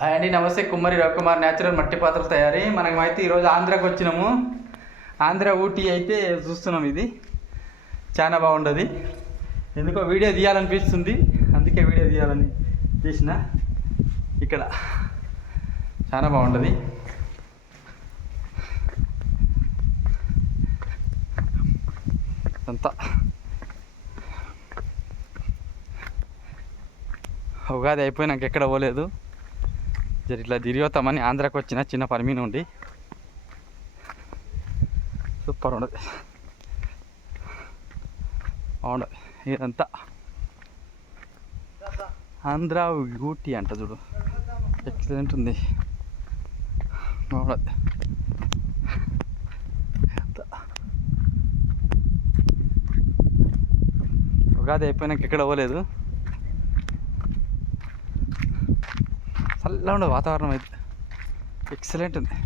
Hi అండి నమస్తే. కుమ్మరి రవికుమార్ న్యాచురల్ మట్టి పాత్రల తయారీ. మనమైతే ఈరోజు ఆంధ్రాకి వచ్చినాము. ఆంధ్ర ఊటీ అయితే చూస్తున్నాం ఇది. చాలా బాగుండదు. ఎందుకో వీడియో తీయాలనిపిస్తుంది. అందుకే వీడియో తీయాలని తీసిన. ఇక్కడ చాలా బాగుంటుంది అంతా ఉగాది అయిపోయినాక ఎక్కడ పోలేదు. జరి ఇట్లా తిరిగొస్తామని ఆంధ్రాకి వచ్చిన చిన్న పని మీద ఉండి సూపర్ ఉండదు బాగుండదు ఇదంతా ఆంధ్ర ఊటీ అంట చూడు. ఎక్సలెంట్ ఉంది. బాగుండదు ఉగాది అయిపోయినాక ఎక్కడ పోలేదు. చల్లగా ఉండదు వాతావరణం అయితే. ఎక్సలెంట్ ఉంది.